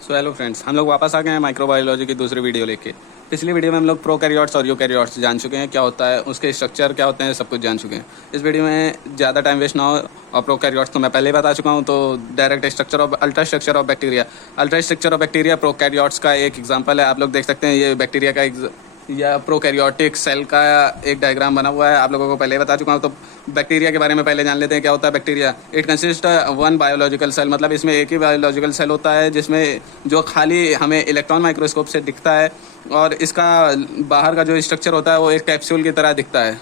So hello friends, हम लोग वापस आ गए हैं माइक्रोबायोलॉजी की दूसरी वीडियो लेके। पिछली वीडियो में हम लोग प्रोकैरियोट्स और यूकैरियोट्स जान चुके हैं, क्या होता है, उसके स्ट्रक्चर क्या होते हैं, सब कुछ जान चुके हैं। इस वीडियो में ज़्यादा टाइम वेस्ट ना हो, और प्रोकैरियोट्स तो मैं पहले ही बता चुका हूँ, तो direct structure of ultra structure of bacteria. Ultra structure of bacteria prokaryotes का एक एग्जाम्पल है। आप लोग देख सकते हैं ये बैक्टीरिया का या प्रोकैरियोटिक सेल का एक डायग्राम बना हुआ है। आप लोगों को पहले ही बता चुका हूँ, तो बैक्टीरिया के बारे में पहले जान लेते हैं क्या होता है bacteria. It consist one biological cell, मतलब इसमें एक ही बायोलॉजिकल सेल होता है जिसमें जो खाली हमें इलेक्ट्रॉन माइक्रोस्कोप से दिखता है, और इसका बाहर का जो स्ट्रक्चर होता है वो एक कैप्सूल की तरह दिखता है।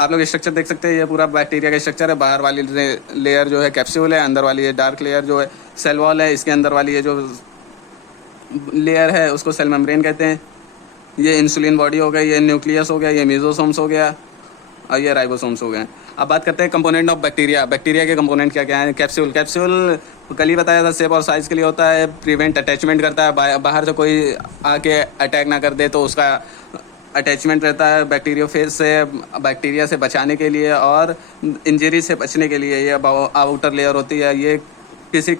आप लोग स्ट्रक्चर देख सकते हैं, ये पूरा बैक्टीरिया का स्ट्रक्चर है। बाहर वाली लेयर जो है कैप्सूल है, अंदर वाली ये डार्क लेयर जो है सेल वॉल है, इसके अंदर वाली ये जो लेयर है उसको सेल मेम्ब्रेन कहते हैं। ये इंसुलिन बॉडी हो गई, ये न्यूक्लियस हो गया, ये मेसोसोम्स हो गया, और ये राइबोसोम्स हो गए। अब बात करते हैं कंपोनेंट ऑफ बैक्टीरिया। बैक्टीरिया के कंपोनेंट क्या क्या है। कैप्सूल, कैप्सूल कल ही बताया था, शेप और साइज़ के लिए होता है। प्रिवेंट अटैचमेंट करता है, बाहर से कोई आके अटैक ना कर दे तो उसका अटैचमेंट रहता है बैक्टीरियोफेज से, बैक्टीरिया से बचाने के लिए और इंजरी से बचने के लिए। ये आउटर लेयर होती है, ये किसी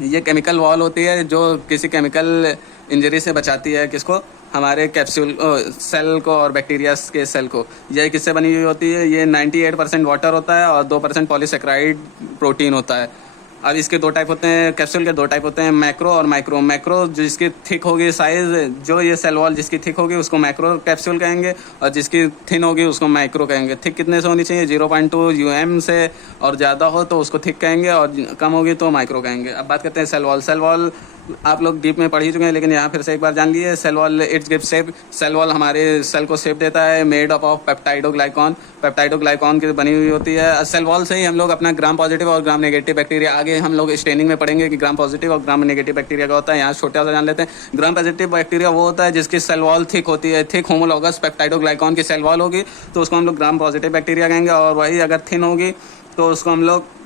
ये केमिकल वॉल होती है जो किसी केमिकल इंजरी से बचाती है किसको, हमारे कैप्सूल सेल को और बैक्टीरिया के सेल को। यह किससे बनी हुई होती है, ये 98% वाटर होता है और 2% पॉलीसेक्राइड प्रोटीन होता है। अब इसके दो टाइप होते हैं, कैप्सूल के दो टाइप होते हैं, मैक्रो और माइक्रो। मैक्रो जिसकी थिक होगी साइज, जो ये सेल वॉल जिसकी थिक होगी उसको मैक्रो कैप्सूल कहेंगे, और जिसकी थिन होगी उसको माइक्रो कहेंगे। थिक कितने से होनी चाहिए, 0.2 UM से, और ज़्यादा हो तो उसको थिक कहेंगे, और कम होगी तो माइक्रो कहेंगे। अब बात करते हैं सेल वॉल। सेल वॉल आप लोग डीप में पढ़ ही चुके हैं, लेकिन यहाँ फिर से एक बार जान लिए। Cell wall it's give shape. Cell wall हमारे सेल को शेप देता है, made up of peptidoglycan. Peptidoglycan की बनी हुई होती है। सेल वॉल से ही हम लोग अपना ग्राम पॉजिटिव और ग्राम नेगेटिव बैक्टीरिया, आगे हम लोग स्टेनिंग में पढ़ेंगे कि ग्राम पॉजिटिव और ग्राम नेगेटिव बैक्टीरिया का होता है। यहाँ छोटा सा जान लेते हैं। ग्राम पॉजिटिव बैक्टीरिया वो होता है जिसकी सेल वॉल थिक होती है, थिक होमोलॉगस पेप्टाइडोग्लाइकॉन की सेल वॉल होगी तो उसको हम लोग ग्राम पॉजिटिव बैक्टीरिया कहेंगे, और वही अगर थिन होगी तो उसको हम लोग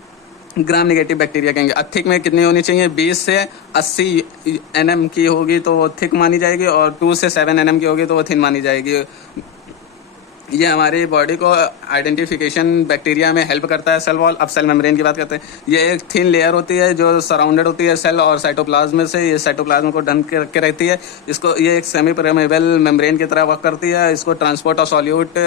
ग्राम नेगेटिव बैक्टीरिया कहेंगे। अब थिक में कितनी होनी चाहिए, 20 से 80 NM की होगी तो वो थिक मानी जाएगी, और 2 से 7 NM की होगी तो वो थिन मानी जाएगी। ये हमारी बॉडी को आइडेंटिफिकेशन बैक्टीरिया में हेल्प करता है सेल वॉल। अब सेल मेम्ब्रेन की बात करते हैं। ये एक थिन लेयर होती है जो सराउंडेड होती है सेल और साइटोप्लाज्म से। ये साइटोप्लाज्म को ढक करके रहती है। इसको ये एक सेमी परमेबल मेम्ब्रेन की तरह वर्क करती है। इसको ट्रांसपोर्ट ऑफ सॉल्यूट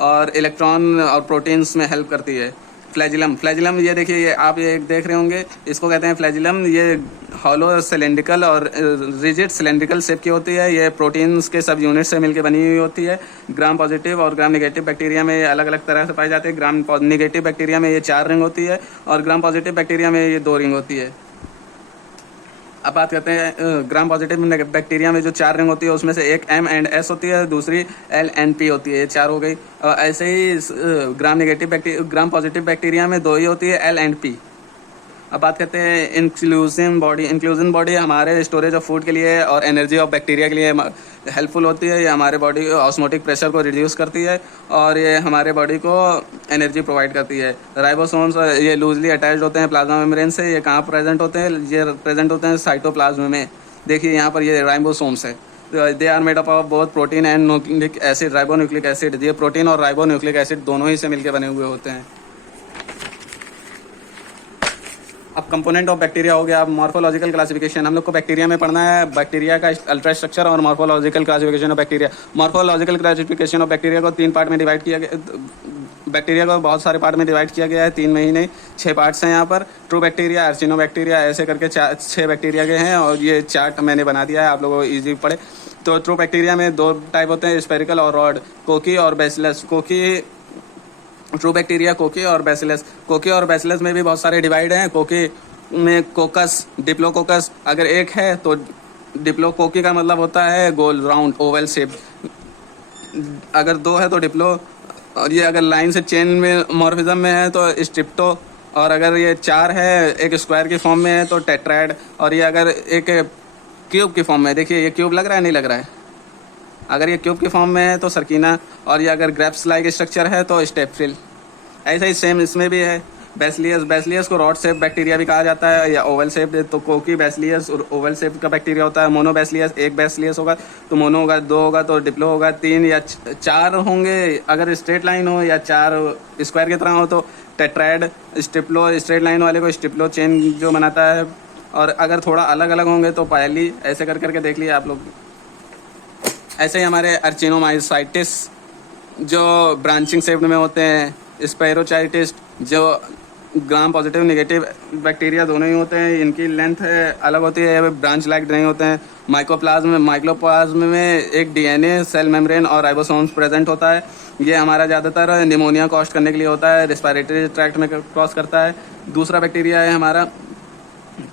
और इलेक्ट्रॉन और प्रोटीन्स में हेल्प करती है। फ्लैजिलम, फ्लैजिलम ये देखिए, ये आप ये देख रहे होंगे, इसको कहते हैं फ्लैजिलम। ये हॉलो सिलेंड्रिकल और रिजिड सिलेंड्रिकल शेप की होती है। ये प्रोटीन्स के सब यूनिट से मिलकर बनी हुई होती है। ग्राम पॉजिटिव और ग्राम नेगेटिव बैक्टीरिया में ये अलग अलग तरह से पाए जाते हैं। ग्राम नेगेटिव बैक्टीरिया में ये 4 रिंग होती है, और ग्राम पॉजिटिव बैक्टीरिया में ये 2 रिंग होती है। अब बात करते हैं ग्राम पॉजिटिव बैक्टीरिया में जो 4 रिंग होती है उसमें से एक M एंड S होती है, दूसरी L एंड P होती है। ये 4 हो गई। ऐसे ही ग्राम पॉजिटिव बैक्टीरिया में 2 ही होती है, L एंड P। अब बात करते हैं इंक्लूजन बॉडी। इंक्लूजन बॉडी हमारे स्टोरेज ऑफ फूड के लिए और एनर्जी ऑफ बैक्टीरिया के लिए हेल्पफुल होती है। ये हमारे बॉडी ऑस्मोटिक प्रेशर को रिड्यूस करती है, और ये हमारे बॉडी को एनर्जी प्रोवाइड करती है। राइबोसोम्स ये लूजली अटैच्ड होते हैं प्लाज्मा मेम्ब्रेन से। ये कहाँ प्रेजेंट होते हैं, ये प्रेजेंट होते हैं साइटोप्लाज्म में। देखिए यहाँ पर ये राइबोसोम्स है। They are made up of both protein and nucleic acid, ribonucleic acid. ये प्रोटीन और राइबोन्यूक्लिक एसिड दोनों ही से मिलकर बने हुए होते हैं। अब कंपोनेंट ऑफ बैक्टीरिया हो गया। अब मॉर्फोलॉजिकल क्लासिफिकेशन हम लोग को बैक्टीरिया में पढ़ना है, बैक्टीरिया का अल्ट्रा स्ट्रक्चर और morphological classification of bacteria. Morphological classification of bacteria को 3 पार्ट में डिवाइड किया गया। बैक्टीरिया को बहुत सारे पार्ट में डिवाइड किया गया है, 3 में ही नहीं, 6 पार्ट्स हैं यहाँ पर। ट्रू बैक्टीरिया, अर्चिनो बैक्टीरिया, ऐसे करके 6 बैक्टीरिया के हैं, और ये चार्ट मैंने बना दिया है, आप लोगों को ईजी पड़े। तो ट्रू बैक्टीरिया में 2 टाइप होते हैं, स्पेरिकल और रॉड, कोकी और बेसिलस। ट्रू बैक्टीरिया कोकी और बेसिलस। कोकी और बेसिलस में भी बहुत सारे डिवाइड हैं। कोकी में कोकस, डिप्लोकोकस अगर एक है तो डिप्लोकोकी का मतलब होता है गोल, राउंड, ओवल शेप। अगर 2 है तो डिप्लो, और ये अगर लाइन से चेन में मॉर्फिज्म में है तो स्ट्रिप्टो, और अगर ये 4 है एक स्क्वायर की फॉर्म में है तो टेट्राइड, और ये अगर एक क्यूब की फॉर्म में है, देखिए ये क्यूब लग रहा है, नहीं लग रहा है, अगर ये क्यूब की फॉर्म में है तो सर्किना, और ये अगर ग्रेप्स लाइक स्ट्रक्चर है तो स्टेप्सिल। ऐसा ही सेम इसमें भी है। बैसिलियस, बैसिलियस को रॉड शेप बैक्टीरिया भी कहा जाता है, या ओवल शेप। तो कोकी बैसिलियस और ओवल शेप का बैक्टीरिया होता है। मोनो बैसिलियस, एक बैसिलियस होगा तो मोनो होगा, 2 होगा तो डिप्लो होगा, 3 या 4 होंगे अगर स्ट्रेट लाइन हो, या 4 स्क्वायर की तरह हो तो टेट्राएड, स्टिप्लो स्ट्रेट लाइन वाले को स्टिप्लो चेन जो बनाता है, और अगर थोड़ा अलग अलग होंगे तो पायली, ऐसे कर करके देख लिए आप लोग। ऐसे ही हमारे अर्चिनोमाइसाइटिस जो ब्रांचिंग शेप में होते हैं, स्पायरोचाइटिस जो ग्राम पॉजिटिव नेगेटिव बैक्टीरिया दोनों ही होते हैं, इनकी लेंथ अलग होती है, ब्रांच लाइक नहीं होते हैं। माइक्रोप्लाज्म में एक डीएनए, सेल मेम्ब्रेन और राइबोसोम्स प्रेजेंट होता है। ये हमारा ज़्यादातर निमोनिया कॉज करने के लिए होता है, रेस्पिरेटरी ट्रैक्ट में क्रॉस करता है। दूसरा बैक्टीरिया है हमारा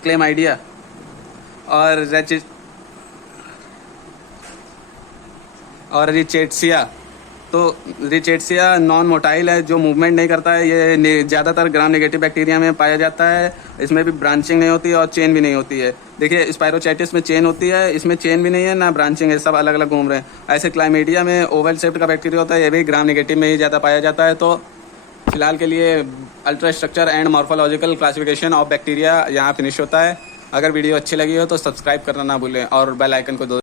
क्लेमाइडिया और रिचेट्सिया। तो रिचेट्सिया नॉन मोटाइल है, जो मूवमेंट नहीं करता है। ये ज़्यादातर ग्राम नेगेटिव बैक्टीरिया में पाया जाता है। इसमें भी ब्रांचिंग नहीं होती है और चेन भी नहीं होती है। देखिए स्पायरोचाइटिस में चेन होती है, इसमें चेन भी नहीं है ना ब्रांचिंग है, सब अलग अलग घूम रहे हैं। ऐसे क्लाइमेडिया में ओवल शेप्ड का बैक्टीरिया होता है, ये भी ग्राम नेगेटिव में ही ज़्यादा पाया जाता है। तो फिलहाल के लिए ultra structure and morphological classification of bacteria यहाँ फिनिश होता है। अगर वीडियो अच्छी लगी हो तो सब्सक्राइब करना ना भूलें और बेल आइकन को दो